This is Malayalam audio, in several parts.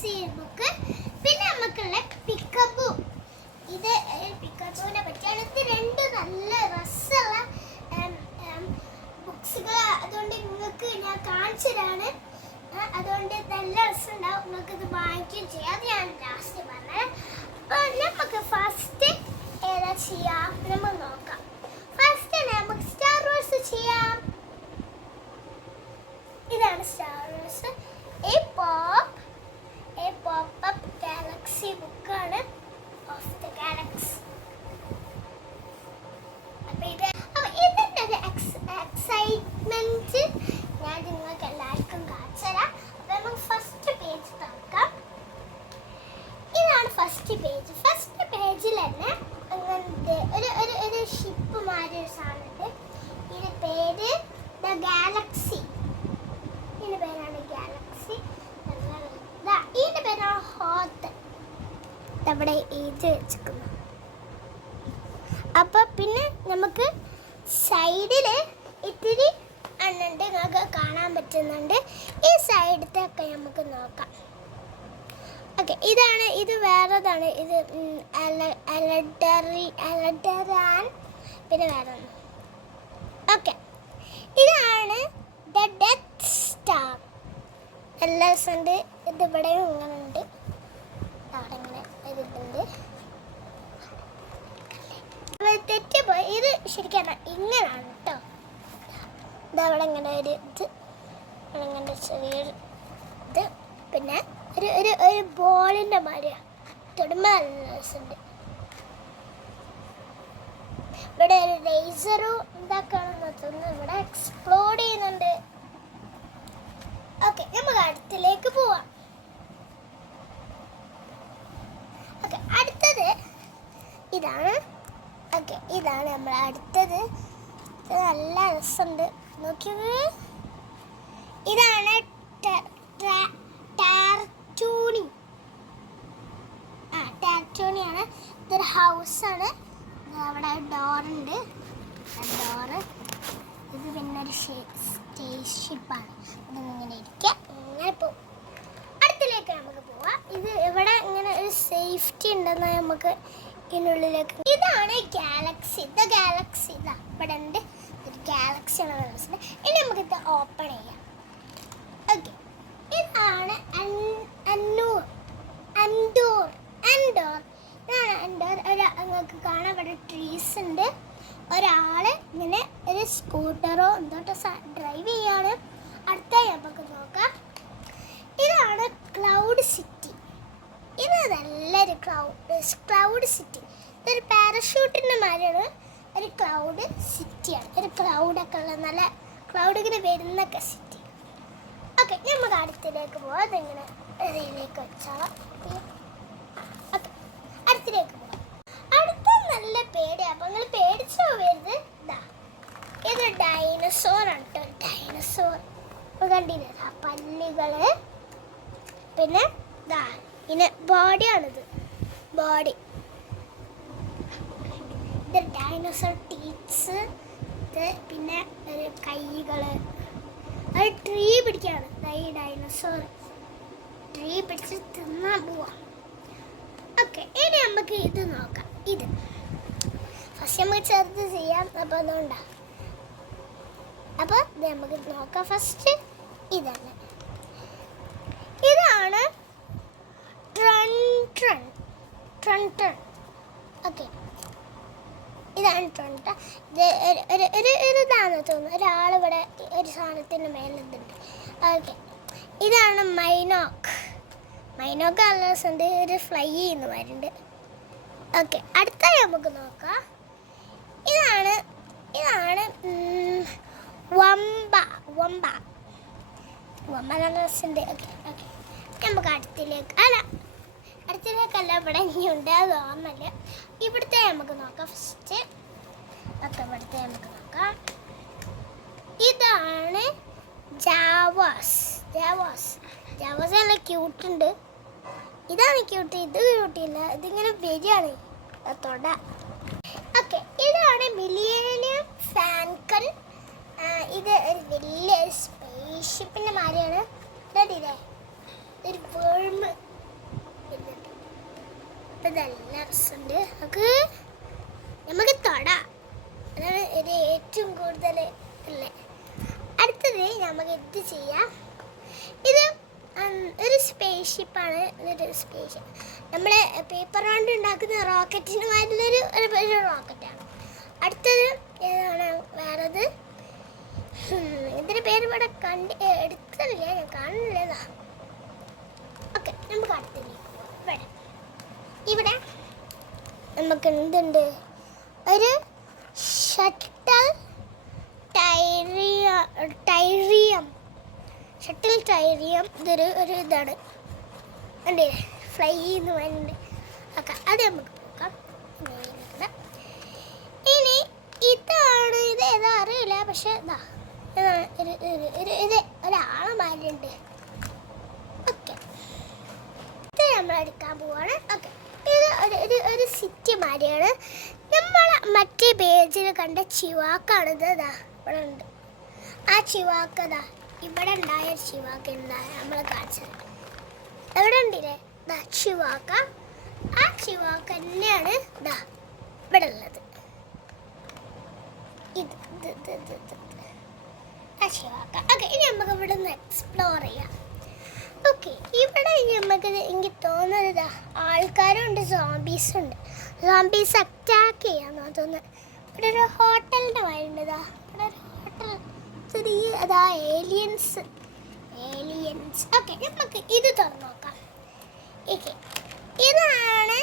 Galaxy book. പിന്നെ നമുക്കുള്ള പിക്കബു. ഇത് പിക്കബുവിനെ പറ്റിയാണ്. ഇത് രണ്ട് നല്ല രസമുള്ള ബുക്സുകൾ. അതുകൊണ്ട് നിങ്ങൾക്ക് ഞാൻ കാണിച്ചതാണ്. അതുകൊണ്ട് നല്ല രസമുണ്ടാവും. നിങ്ങൾക്ക് ഇത് വാങ്ങിക്കുകയും ചെയ്യാം. അത് ഞാൻ ലാസ്റ്റ് പറഞ്ഞത്. അപ്പോൾ നമുക്ക് ഫസ്റ്റ് ഏതാ ചെയ്യാം നമുക്ക് നോക്കാം. ഫസ്റ്റ് നമുക്ക് സ്റ്റാർ വാർസ് ചെയ്യാം. ഇതാണ് star wars. A pop-up galaxy ബുക്കാണ് ഓഫ് ദ ഗാലക്സി. ഇതിൻ്റെ ഒരു എക്സൈറ്റ്മെന്റ് ഞാൻ നിങ്ങൾക്ക് എല്ലാവർക്കും കാണിച്ചുതരാം. അപ്പോൾ നമുക്ക് ഫസ്റ്റ് പേജ് തുറക്കാം. ഇതാണ് ഫസ്റ്റ് പേജ്. ഫസ്റ്റ് പേജിൽ തന്നെ അങ്ങനത്തെ ഒരു ഷിപ്പ് മാതിരി ഒരു സാധനമുണ്ട്. ഇതിൻ്റെ പേര് ദ ഗാലക്സി. ഇതിൻ്റെ പേരാണ് ഗാലക്സി. ഇതിൻ്റെ പേരാണ് ഹോത്ത്. അവിടെ എഴുതി വെച്ചിരിക്കുന്നു. അപ്പോൾ പിന്നെ നമുക്ക് സൈഡിൽ ഇത്തിരി എണ്ണുണ്ട്, നിങ്ങൾക്ക് കാണാൻ പറ്റുന്നുണ്ട്. ഈ സൈഡത്തൊക്കെ നമുക്ക് നോക്കാം. ഓക്കെ, ഇത് വേറെതാണ്. ഇത് അലഡറാൻ. പിന്നെ വേറെ ഒന്ന്. ഓക്കെ, ഇതാണ് ദ ഡെത്ത് സ്റ്റാർ. എല്ലാ ദിവസമുണ്ട്. ഇതിവിടെയും ഇങ്ങനെ ഉണ്ട്. അവിടെ ഇങ്ങനെ ഇതിട്ടുണ്ട്. തെറ്റിപ്പോയി. ഇത് ശരിക്കും ഇങ്ങനെയാണ് കേട്ടോ. ഇതവിടെ ഇങ്ങനെ ഒരു ഇത് ഇങ്ങനെ ചെറിയൊരു ഇത്. പിന്നെ ഒരു ബോളിൻ്റെ മാതിരിയാണ്. തൊടുമ്പോൾ നല്ല രസമുണ്ട്. ഇവിടെ ഒരു റേസറും ഇതാക്കാണെന്ന് തോന്നുന്നു. ഇവിടെ എക്സ്പ്ലോഡ് ചെയ്യുന്നുണ്ട്. ഓക്കെ, നമുക്ക് അടുത്തിലേക്ക് പോവാം. ഓക്കെ, അടുത്തത് ഇതാണ്. ഓക്കെ, ഇതാണ് നമ്മൾ അടുത്തത്. ഇത് നല്ല രസമുണ്ട്. നോക്കിയത് ഇതാണ് ടാർറ്റൂണി. ടാർറ്റൂണിയാണ്. ഇതൊരു ഹൗസാണ്. അവിടെ ഡോറുണ്ട്. ഡോറ് ഇത് പിന്നെ ഒരു സ്പേസ് ഷിപ്പാണ്. ഇതിങ്ങനെ ഇരിക്കുക. ഇങ്ങനെ പോവും. അടുത്തിലേക്ക് നമുക്ക് പോവാം. ഇത് ഇവിടെ ഇങ്ങനെ ഒരു സേഫ്റ്റി ഉണ്ടെന്ന് നമുക്ക് ഇതിനുള്ളിലേക്ക്. ഇതാണ് ഗാലക്സി. The Galaxy. ഇതാ ഇവിടെ ഉണ്ട്. ഒരു ഗാലക്സിയാണ് മനസ്സിലായി. ഇനി നമുക്കിത് ഓപ്പൺ ചെയ്യാം. ഓക്കെ, ഇതാണ് അൻഡോർ. ഇതാണ് അൻഡോർ. നിങ്ങൾക്ക് കാണാൻ ഇവിടെ ട്രീസ് ഉണ്ട്. ഒരാൾ ഇങ്ങനെ ഒരു സ്കൂട്ടറോ എന്തോട്ടോ ഡ്രൈവ് ചെയ്യാണ്. അടുത്തായി നമുക്ക് നോക്കാം. ഇതാണ് ക്ലൗഡ് സിറ്റി. ഇത് നല്ലൊരു ക്ലൗഡ് സിറ്റി. ഇതൊരു പാരഷൂട്ടിൻ്റെ മാതിരിയാണ്. ഒരു ക്ലൗഡ് സിറ്റിയാണ്. ഒരു ക്ലൗഡൊക്കെ ഉള്ള നല്ല ക്ലൗഡ് ഇങ്ങനെ വരുന്നൊക്കെ സിറ്റി. ഓക്കെ, നമുക്ക് അടുത്തിലേക്ക് പോവാം. അതിങ്ങനെ ഇതിലേക്ക് വെച്ചാൽ ഓക്കെ, അടുത്തിലേക്ക് പോവാം. അടുത്ത നല്ല പേടിയാണ്. അപ്പോൾ നിങ്ങൾ പേടിച്ചു പോകരുത്. ഇത് ഡൈനസോറാണ് കേട്ടോ. ഡൈനസോർ കണ്ടില്ലേ? പല്ലുകൾ. പിന്നെ ഇതിന് ബോഡിയാണിത്. ബോഡി. ഇത് ഡൈനോസർ ടീത്ത്സ്. ഇത് പിന്നെ ഒരു കൈകൾ. അത് ട്രീ പിടിക്കുകയാണ്. ഈ ഡൈനോസോർ ട്രീ പിടിച്ച് തിന്നാൻ പോവാം. ഓക്കെ, ഇനി നമുക്ക് ഇത് നോക്കാം. ഇത് ഫസ്റ്റ് നമുക്ക് ചെറുത് ചെയ്യാം. അപ്പോൾ അതുകൊണ്ടാണ്. അപ്പോൾ ഇത് നമുക്ക് നോക്കാം. ഫസ്റ്റ് ഇതാണ്. ഇതാണ് ട്രൺ. ഓക്കെ, ഇതാണ് ട്രൺ. ഇത് ഇതാണെന്ന് തോന്നുന്നു. ഒരാളിവിടെ ഒരു സാധനത്തിൻ്റെ മേലുണ്ട്. ഓക്കെ, ഇതാണ് മൈനോക്ക്. നല്ല രസമുണ്ട്. ഒരു ഫ്ലൈ ചെയ്യുന്ന മാതിരിണ്ട്. ഓക്കെ, അടുത്തായി നമുക്ക് നോക്കാം. ഇതാണ് വമ്പ നല്ല രസമുണ്ട്. ഓക്കെ, നമുക്ക് അടുത്തിലേക്കല്ല ഇവിടെ ഇനിയുണ്ട്. അത് ഓർമ്മയില്ല. ഇവിടുത്തെ നമുക്ക് നോക്കാം. ഫസ്റ്റ് ഇവിടുത്തെ നമുക്ക് നോക്കാം. ഇതാണ് ജാവാസ് നല്ല ക്യൂട്ടുണ്ട്. ഇതാണ് ക്യൂട്ട്. ഇത് ക്യൂട്ടില്ല. ഇതിങ്ങനെ വരികയാണ് തൊട. ഓക്കെ, ഇതാണ് മില്ലേനിയം ഫാൽക്കൺ. ഇത് ഒരു വലിയ സ്പേസ്ഷിപ്പിൻ്റെ മാതിരിയാണ്. ഇതല്ലേ, ഒരു വേൾഡ് നല്ല രസമുണ്ട്. നമുക്ക് തൊടാം. അതാണ് ഇത് ഏറ്റവും കൂടുതൽ അല്ലേ. അടുത്തത് നമുക്ക് ഇത് ചെയ്യാം. ഇത് ഒരു സ്പേസ് ഷിപ്പാണ്. ഇതൊരു സ്പേസ് ഷിപ്പ് നമ്മൾ പേപ്പർ കൊണ്ട് ഉണ്ടാക്കുന്ന റോക്കറ്റിന് മാതിരിയൊരു ഒരു റോക്കറ്റാണ്. അടുത്തത് ഏതാണ് വേറത്? ഇതിൻ്റെ പേര് ഇവിടെ എടുത്തില്ല, ഞാൻ കാണുന്നില്ലതാ. ഓക്കെ, നമുക്ക് അടുത്തിലേക്ക് പോകാം. ഇവിടെ നമുക്ക് എന്തുണ്ട്? ഒരു ഷട്ടിൽ ടൈറിയം ഇതൊരു ഇതാണ്. ഉണ്ട് ഫ്ലൈ എന്ന് പറയുന്നുണ്ട്. ഓക്കെ, അത് നമുക്ക് നോക്കാം. ഇനി ഇതാണ്, ഇത് ഏതാ അറിയില്ല, പക്ഷെ ഇതാ ഇത് ഒരാളെ മാരിയുണ്ട്. ഓക്കെ, ഇത് നമ്മൾ എടുക്കാൻ പോവാണ്. ഓക്കെ, ഇത് ഒരു സിറ്റി മാരിയാണ്. നമ്മൾ മറ്റേ പേജിൽ കണ്ട ചിവാക്കാണിത്. ഇതാ ഇവിടെ ഉണ്ട്. ആ ചിവാക്കതാ ഇവിടെ ഉണ്ടായ ചിവാക്ക ഉണ്ടായ നമ്മൾ കാണിച്ചത് എവിടെ ഉണ്ടില്ലേ? ഇതാ ചിവാക്ക. ആ ചിവാക്ക തന്നെയാണ് ഇതാ ഇവിടെ ഉള്ളത്. ഇത് ആ ചിവാക്ക. ഓക്കെ, ഇനി നമുക്ക് ഇവിടെ നിന്ന് എക്സ്പ്ലോർ ചെയ്യാം. ഓക്കെ, ഇവിടെ നമുക്ക് എനിക്ക് തോന്നുന്നത് ആൾക്കാരുണ്ട്, സോംബീസുണ്ട്. സോംബീസ് അറ്റാക്ക് ചെയ്യാമെന്നോ തോന്നുന്നത്. ഇവിടെ ഒരു ഹോട്ടലിൻ്റെ വഴിയുണ്ട്. ഇവിടെ ഒരു ഹോട്ടൽ ചെറിയ അതാ ഏലിയൻസ്. ഓക്കെ, നമുക്ക് ഇത് തുറന്നു നോക്കാം. ഓക്കെ, ഇതാണ്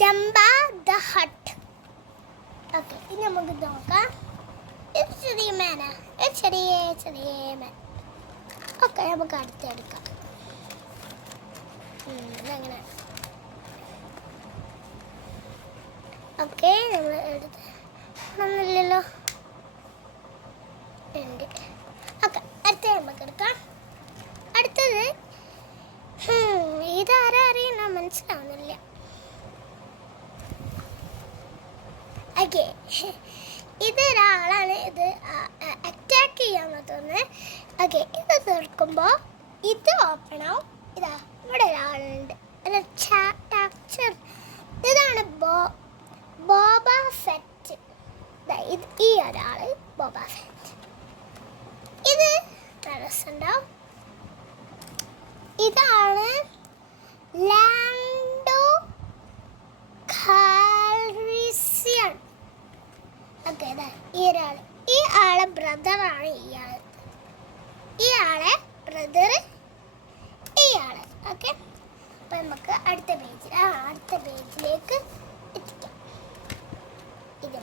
ജംബ ദ ഹട്ട്. ഓക്കെ, ഇനി നമുക്ക് നോക്കാം. ഇത് ചെറിയ മാനാ, ചെറിയ മാൻ. ഓക്കെ, നമുക്ക് അടുത്തെടുക്കാം. ഇതെങ്ങനെ? ഓക്കെ, നമ്മൾ എടുത്ത് ഒന്നുമില്ലല്ലോ. ഉണ്ട്. ഓക്കെ, അടുത്ത നമുക്ക് എടുക്കാം. അടുത്തത് ഇതാരാ അറിയണ മനസ്സിലാവുന്നില്ല. ഓക്കെ, ഇതൊരാളാണ്. ഇത് അറ്റാക്ക് ചെയ്യാമെന്ന് തോന്നുന്നത്. ഓക്കെ, ഇത് തുറക്കുമ്പോൾ ഇത് ഓപ്പൺ ആവും. ഇതാ ഇവിടെ ഒരാളുണ്ട്. ഇതാണ് ബോബ ഫെറ്റ്. ഇത് ഈ ഒരാള് ബോബ ഫെറ്റ്. ഇത് രസമുണ്ടാവും. ഇതാണ് ലാൻഡോ കാൽറിസിയൻ. ഓക്കെ, ഈ ഒരാൾ, ഈ ആളെ ബ്രദറാണ് ഇയാൾ. ഇയാളെ ബ്രദർ ഇയാള്. ഓക്കെ, അപ്പം നമുക്ക് അടുത്ത പേജിലേക്ക് എത്തിക്കാം. ഇത്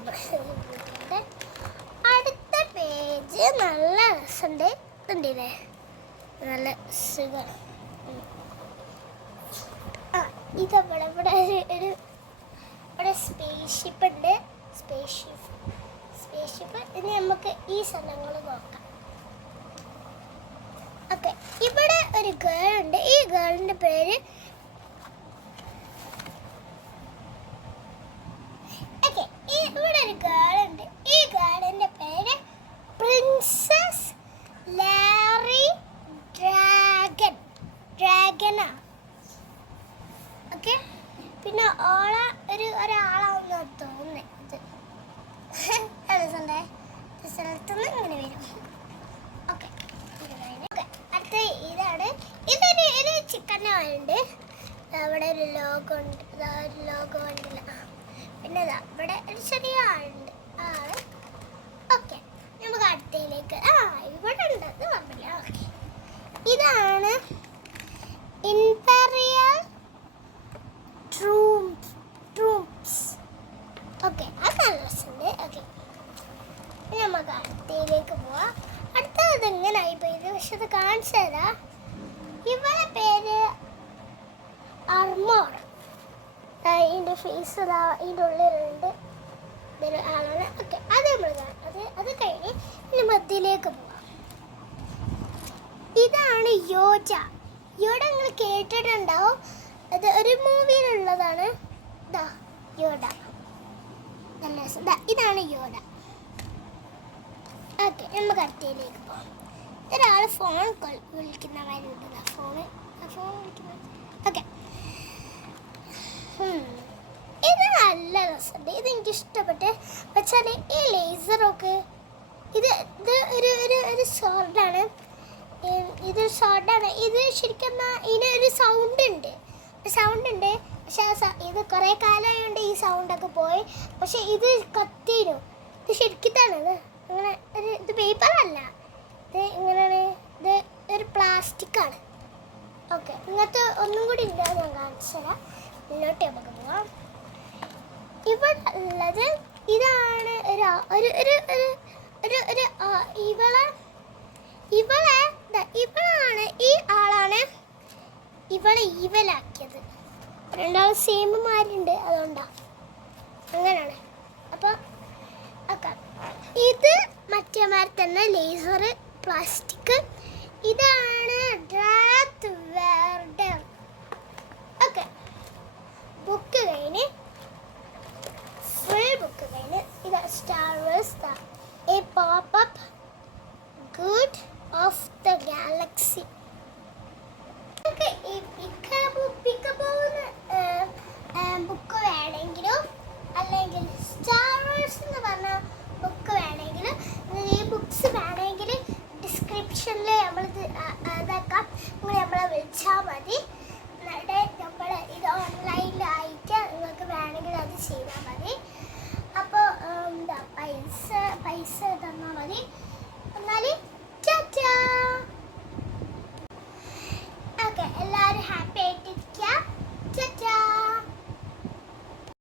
അടുത്ത പേജ് നല്ല രസമുണ്ട്. ഇതുണ്ടല്ലേ, നല്ല സുഖം. ഇതവിടെ ഇവിടെ സ്പേസ് ഷിപ്പ് ഉണ്ട്. Space ship. ഇനി നമുക്ക് ഈ സ്ഥലങ്ങൾ നോക്കാം. ഓക്കെ, ഇവിടെ ഒരു ഗേൾ ഉണ്ട്. ഈ ഗേളിൻ്റെ പേര് ഇവിടെ ഒരു ഗേൾ ഉണ്ട്. ഈ ഗേളിൻ്റെ പേര് പ്രിൻസസ് ലാറി ഡ്രാഗനാ. ഓക്കെ, പിന്നെ ഒരാളാവുന്ന തോന്നുന്നത്. സ്ഥലത്തുനിന്ന് ഇങ്ങനെ വരും. ഓക്കെ, ഇതാണ്. ഇതൊരു ചിക്കൻ്റെ ഉണ്ട്. അവിടെ ഒരു ലോഗോ ഉണ്ട്. ഉണ്ടല്ല. പിന്നെ ഇവിടെ ഒരു ചെറിയ ആളുണ്ട്. ഓക്കെ, നമുക്ക് അടുത്തയിലേക്ക്. ഇവിടെ ഉണ്ട്, ഇത് പറഞ്ഞില്ല. ഓക്കെ, ഇതാണ് ഇംപീരിയൽ ട്രൂപ്സ്. ഓക്കെ, അത് നല്ല രസമുണ്ട്. ഓക്കെ, നമുക്ക് അടുത്തയിലേക്ക് പോവാം. അടുത്തത് ഇങ്ങനെ ആയിപ്പോയത്, പക്ഷെ അത് കാണിച്ചു തരാം. ഇവരുടെ പേര് അർമോർ. ഇതിൻ്റെ ഫേസ് ഇതിൻ്റെ ഉള്ളിലുണ്ട്. ഇതൊരു ആളാണ്. ഓക്കെ, അത് നമ്മൾ അത് കഴിഞ്ഞ് ഇനി മധ്യയിലേക്ക് പോവാം. ഇതാണ് യോജ. നിങ്ങൾ കേട്ടിട്ടുണ്ടാവും. അത് ഒരു മൂവിയിലുള്ളതാണ്. യോഡ. നല്ല രസം. ഇതാണ് യോഡ. ഓക്കെ, നമുക്ക് അടുത്തയിലേക്ക് പോകാം. ഒരാൾ ഫോൺ വിളിക്കുന്ന മാതിരി ഫോൺ വിളിക്കുന്ന. ഓക്കെ, ഉണ്ട്. ഇത് എനിക്ക് ഇഷ്ടപ്പെട്ട്. വെച്ചാൽ ഈ ലേസറൊക്കെ ഇത് ഇത് ഒരു സോർഡാണ്. ഇത് സോർഡാണ്. ഇത് ശരിക്കും ഇതിനൊരു സൗണ്ട് ഉണ്ട്. പക്ഷെ ഇത് കുറേ കാലമായതുകൊണ്ട് ഈ സൗണ്ടൊക്കെ പോയി. പക്ഷെ ഇത് കത്തിയിരുന്നു. ഇത് ശരിക്കത്താണ്. ഇത് അങ്ങനെ ഇത് പേപ്പറല്ല, ഇത് ഇങ്ങനെയാണ്. ഇത് ഒരു പ്ലാസ്റ്റിക്കാണ്. ഓക്കെ, ഇങ്ങനത്തെ ഒന്നും കൂടി ഉണ്ട്, ഞാൻ കാണിച്ചു തരാം. മുന്നോട്ട് നമുക്ക് പോവാം. ഇവിടെ ഉള്ളത് ഇതാണ്. ഇവളാണ് ഈ ആളാണ് ഇവളെ ഈവലാക്കിയത്. രണ്ടാളും സെയിമുമാരുണ്ട്, അതുകൊണ്ടാണ് അങ്ങനെയാണ്. അപ്പോൾ ഓക്കെ, ഇത് മറ്റേമാർ തന്നെ ലേസർ പ്ലാസ്റ്റിക്. ഇതാണ്